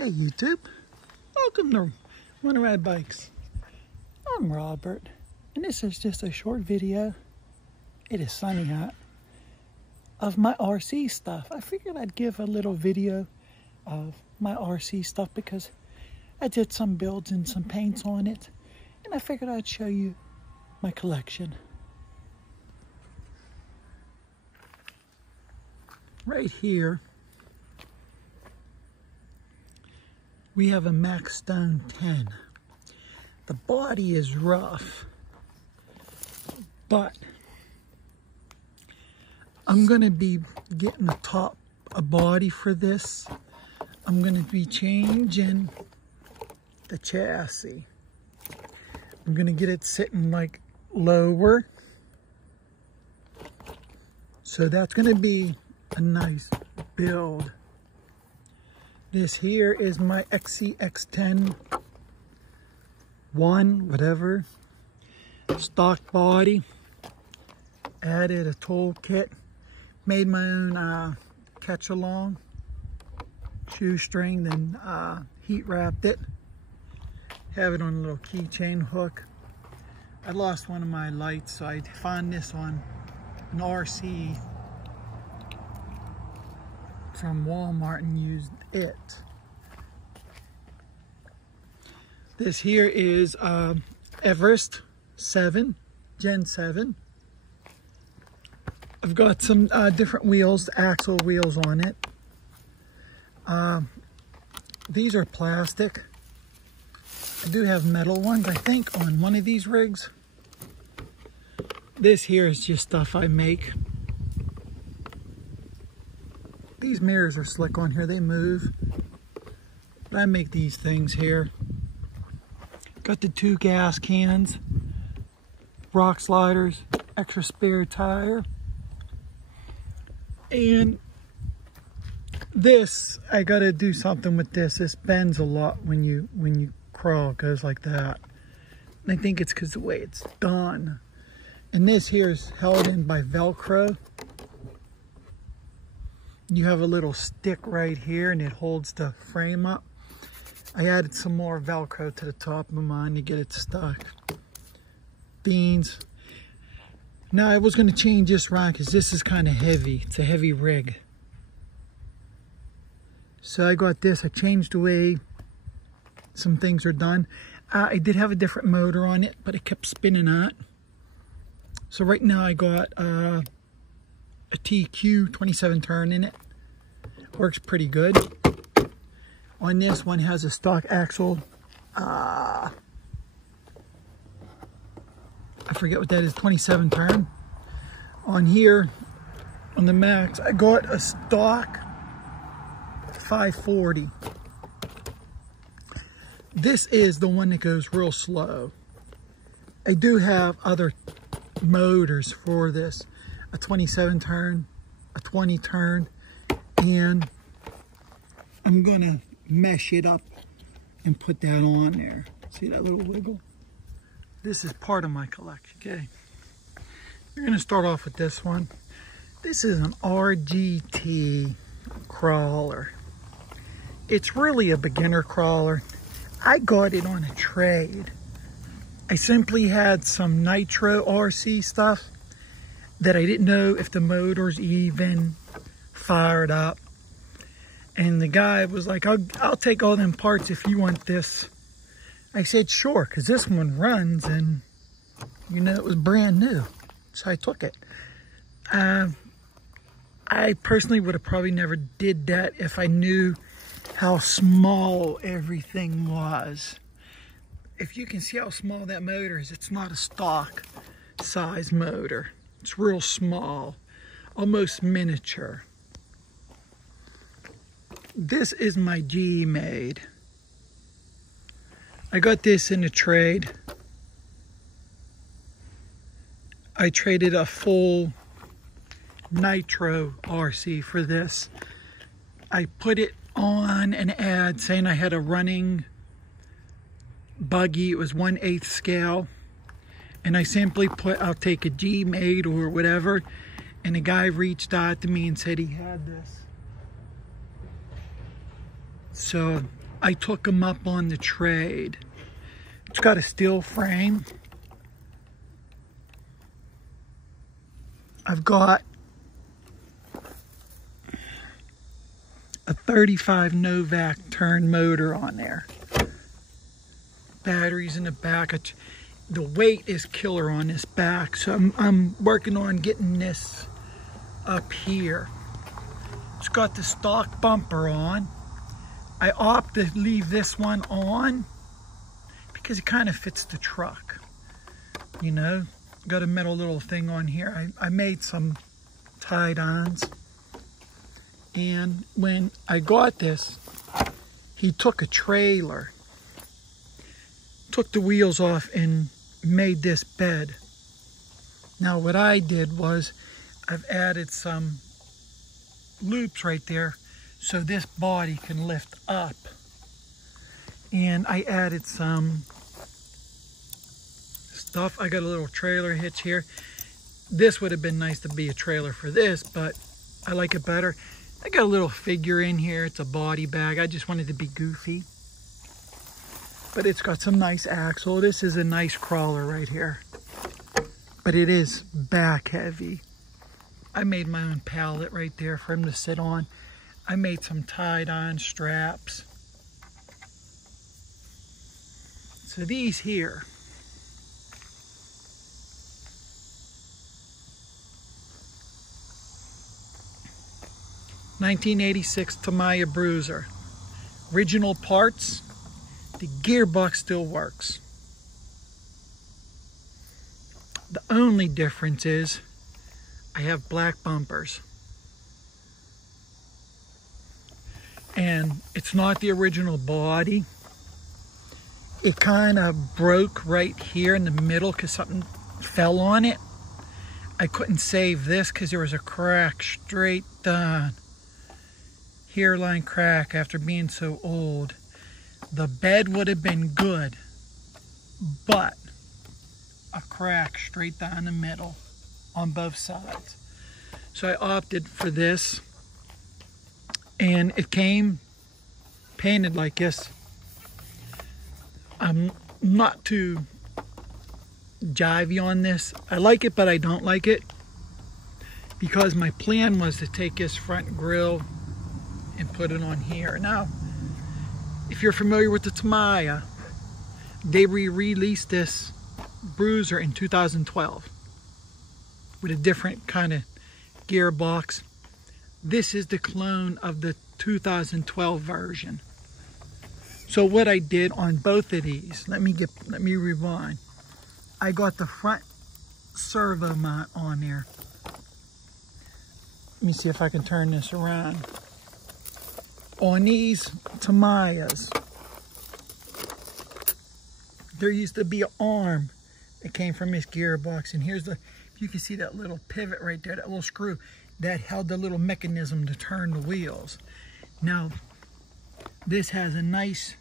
Hey YouTube, welcome to Wanna Ride Bikes. I'm Robert, and this is just a short video. It is sunny out of my RC stuff. I figured I'd give a little video of my RC stuff because I did some builds and some paints on it, and I figured I'd show you my collection. Right here, we have a Max Stone 10. The body is rough, but I'm going to be getting a body for this. I'm going to be changing the chassis. I'm going to get it sitting like lower. So that's going to be a nice build. This here is my XCX10 1, whatever, stock body. Added a toolkit, made my own catch-along shoestring, then heat wrapped it. Have it on a little keychain hook. I lost one of my lights, so I found this on an RC from Walmart and used it. This here is Everest 7, Gen 7. I've got some different wheels, axle wheels on it. These are plastic. I do have metal ones, I think, on one of these rigs. This here is just stuff I make. These mirrors are slick on here, they move. But I make these things here. Got the 2 gas cans, rock sliders, extra spare tire. And this, I gotta do something with this. This bends a lot when you crawl, it goes like that. And I think it's because the way it's done. And this here is held in by Velcro. You have a little stick right here and it holds the frame up. I added some more Velcro to the top of mine to get it stuck. Beans. Now I was going to change this around because this is kind of heavy. It's a heavy rig. So I got this. I changed the way some things are done. I did have a different motor on it, but it kept spinning out. So right now I got a TQ 27 turn in it. Works pretty good. On this one has a stock axle. I forget what that is, 27 turn. On here, on the Max, I got a stock 540. This is the one that goes real slow. I do have other motors for this. A 27 turn, a 20 turn, and I'm gonna mesh it up and put that on there. See that little wiggle? This is part of my collection. Okay, we're gonna start off with this one. This is an RGT crawler. It's really a beginner crawler. I got it on a trade. I simply had some Nitro RC stuff that I didn't know if the motors even fired up. And the guy was like, I'll take all them parts if you want this. I said, sure, because this one runs and, you know, it was brand new. So I took it. I personally would have probably never did that if I knew how small everything was. If you can see how small that motor is, it's not a stock size motor. It's real small, almost miniature. This is my GE made. I got this in a trade. I traded a full Nitro RC for this. I put it on an ad saying I had a running buggy. It was 1/8 scale. And I simply put, I'll take a G made or whatever. And the guy reached out to me and said he had this. So I took them up on the trade. It's got a steel frame. I've got a 35 Novak turn motor on there. Batteries in the back. The weight is killer on this back, so I'm working on getting this up here. It's got the stock bumper on. I opt to leave this one on because it kind of fits the truck. You know, got a metal little thing on here. I made some tie-downs. And when I got this, he took a trailer, took the wheels off and made this bed. Now what I did was I've added some loops right there so this body can lift up. And I added some stuff. I got a little trailer hitch here. This would have been nice to be a trailer for this, but I like it better. I got a little figure in here. It's a body bag. I just wanted to be goofy. But it's got some nice axle. This is a nice crawler right here. But it is back heavy. I made my own pallet right there for him to sit on. I made some tied-on straps. So these here, '86 Tamiya Bruiser. Original parts. The gearbox still works. The only difference is I have black bumpers. And it's not the original body. It kind of broke right here in the middle because something fell on it. I couldn't save this because there was a crack straight down. Hairline crack after being so old. The bed would have been good, but a crack straight down the middle on both sides. So I opted for this, and it came painted like this. I'm not too jivey on this. I like it, but I don't like it because my plan was to take this front grille and put it on here. Now, if you're familiar with the Tamiya, they re-released this Bruiser in 2012 with a different kind of gearbox. This is the clone of the 2012 version. So what I did on both of these, let me rewind. I got the front servo mount on there. Let me see if I can turn this around. On these Tamiyas, there used to be an arm that came from this gearbox, and here's you can see that little pivot right there, that little screw that held the little mechanism to turn the wheels. Now, this has a nice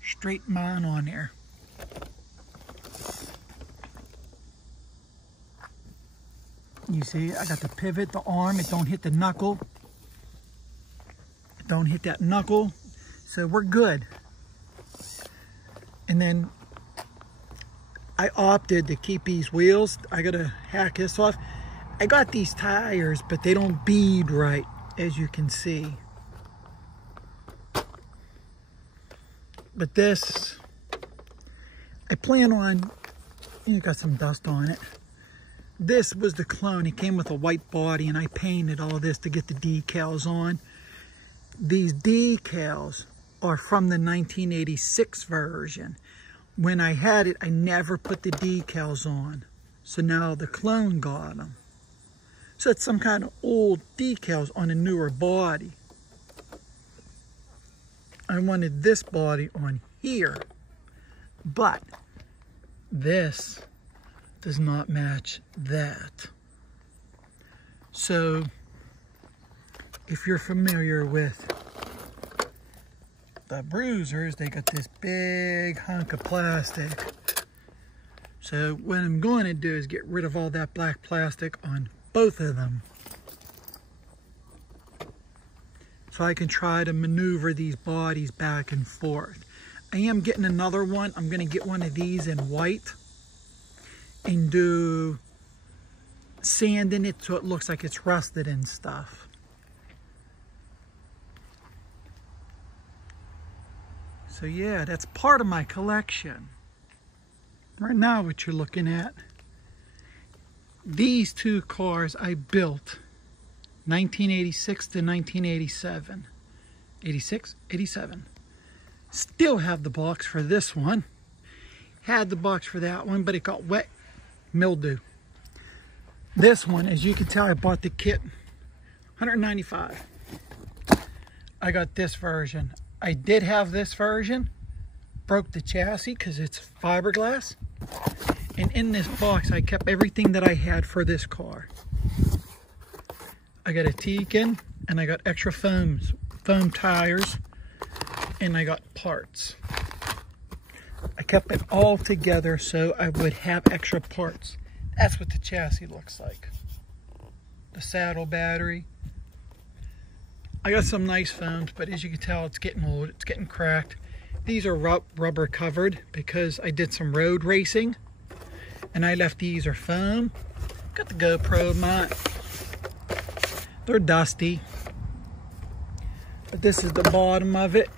straight mount on there. You see, I got the pivot, the arm, it don't hit the knuckle. Don't hit that knuckle, so we're good. And then I opted to keep these wheels. I gotta hack this off. I got these tires, but they don't bead right, as you can see. But this, I plan on, got some dust on it. This was the clone. It came with a white body, and I painted all this to get the decals on. These decals are from the 1986 version. When I had it, I never put the decals on. So now the clone got them. So it's some kind of old decals on a newer body. I wanted this body on here, but this does not match that. So if you're familiar with the Bruisers, they got this big hunk of plastic. So what I'm going to do is get rid of all that black plastic on both of them. so I can try to maneuver these bodies back and forth. I am getting another one. I'm going to get one of these in white and do sand in it so it looks like it's rusted and stuff. So yeah, that's part of my collection. Right now what you're looking at, these two cars I built 1986 to 1987. 86? 87. Still have the box for this one. Had the box for that one, but it got wet, mildew. This one, as you can tell, I bought the kit, $195. I got this version. I did have this version, broke the chassis because it's fiberglass. And in this box, I kept everything that I had for this car. I got a Tekin, and I got extra foam tires, and I got parts. I kept it all together so I would have extra parts. That's what the chassis looks like. The saddle battery. I got some nice foams, but as you can tell, it's getting old, it's getting cracked. These are rubber covered because I did some road racing, and I left these are foam. Got the GoPro mount. They're dusty, but this is the bottom of it.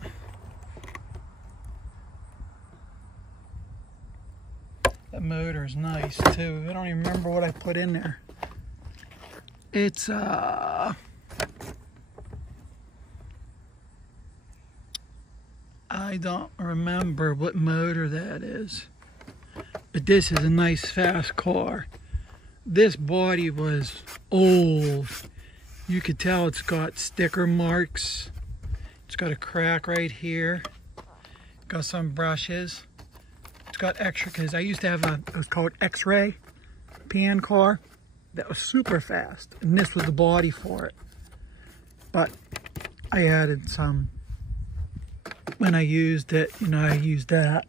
That motor is nice too. I don't even remember what I put in there. It's I don't remember what motor that is, but this is a nice fast car. This body was old. You could tell it's got sticker marks. It's got a crack right here. Got some brushes. It's got extra, because I used to have it was called X-Ray pan car that was super fast, and this was the body for it. But I added some when I used it. You know, I used that.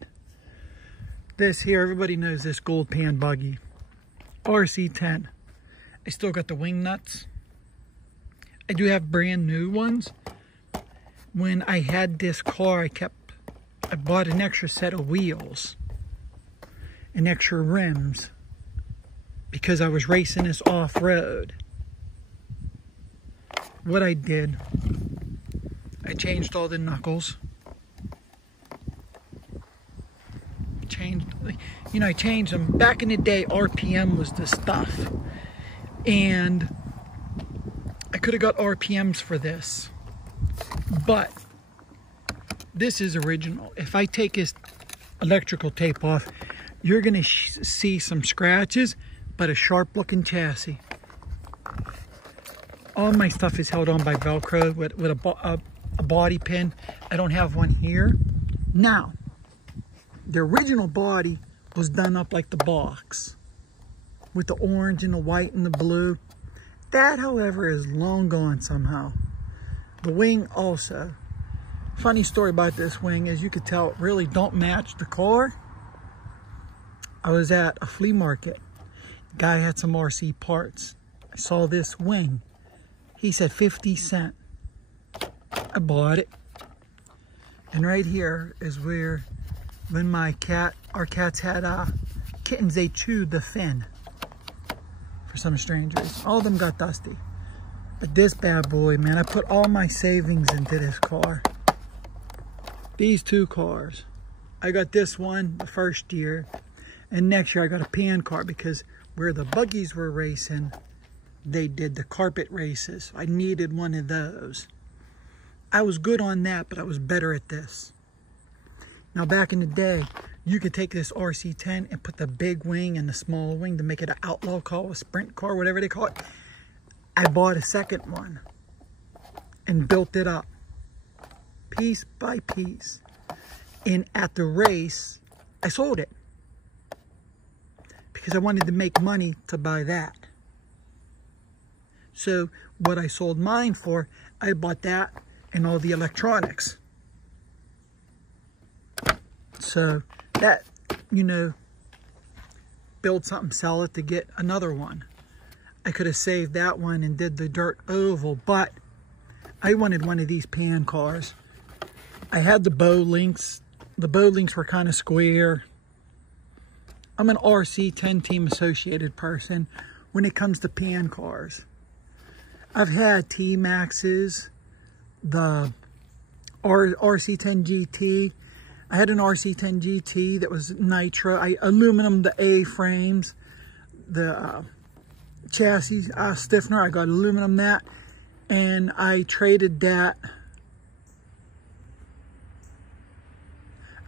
This here, everybody knows this gold pan buggy, RC10. I still got the wing nuts. I do have brand new ones. When I had this car, I bought an extra set of wheels and extra rims because I was racing this off-road. What I did, I changed all the knuckles. I changed them. Back in the day, RPM was the stuff. And I could have got RPMs for this, but this is original. If I take this electrical tape off, you're going to see some scratches, but a sharp looking chassis. All my stuff is held on by Velcro with a body pin. I don't have one here. Now, the original body was done up like the box, with the orange and the white and the blue. That, however, is long gone somehow. The wing also. Funny story about this wing, as you could tell, it really don't match the car. I was at a flea market. The guy had some RC parts. I saw this wing. He said 50 cents. I bought it. And right here is where, when our cats had kittens, they chewed the fin. For some strangers. All of them got dusty. But this bad boy, man, I put all my savings into this car. These two cars. I got this one the first year. And next year I got a pan car because where the buggies were racing, they did the carpet races. I needed one of those. I was good on that, but I was better at this. Now back in the day, you could take this RC10 and put the big wing and the small wing to make it an outlaw car, a sprint car, whatever they call it. I bought a second one and built it up piece by piece. And at the race, I sold it because I wanted to make money to buy that. So what I sold mine for, I bought that and all the electronics. So that, build something, sell it to get another one. I could have saved that one and did the dirt oval, but I wanted one of these pan cars. I had the bow links. The bow links were kind of square. I'm an RC10 Team Associated person when it comes to pan cars. I've had T-Maxes, the RC10 GT. I had an RC10 GT that was nitro. I aluminum the A-frames, the chassis stiffener. I got aluminum that, and I traded that.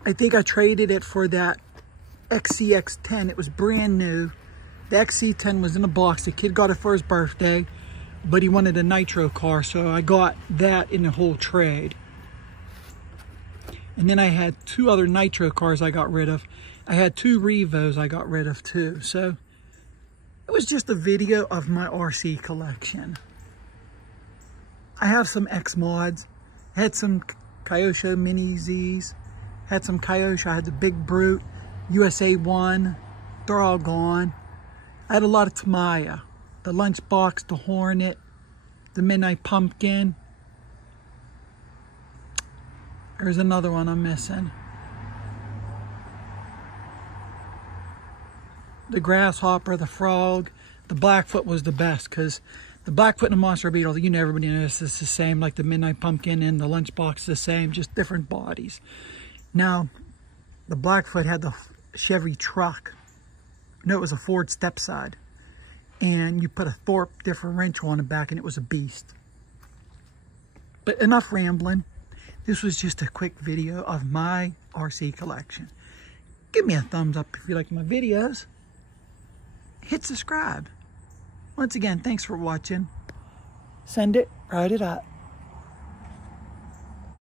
I think I traded it for that XCX10. It was brand new. The XC10 was in a box. The kid got it for his birthday, but he wanted a nitro car, so I got that in the whole trade. And then I had 2 other nitro cars I got rid of. I had 2 Revos I got rid of too. So it was just a video of my RC collection. I have some X mods. I had some Kyosho Mini Zs. Had some Kyosho. I had the Big Brute, USA 1. They're all gone. I had a lot of Tamiya. The Lunchbox, the Hornet, the Midnight Pumpkin. There's another one I'm missing. The Grasshopper, the Frog. The Blackfoot was the best because the Blackfoot and the Monster Beetle, you know, everybody knows it's the same, like the Midnight Pumpkin and the Lunchbox, the same, just different bodies. Now, the Blackfoot had the Chevy truck. No, it was a Ford stepside. And you put a Thorpe differential on the back and it was a beast. But enough rambling. This was just a quick video of my RC collection. Give me a thumbs up if you like my videos. Hit subscribe. Once again, thanks for watching. Send it, write it up.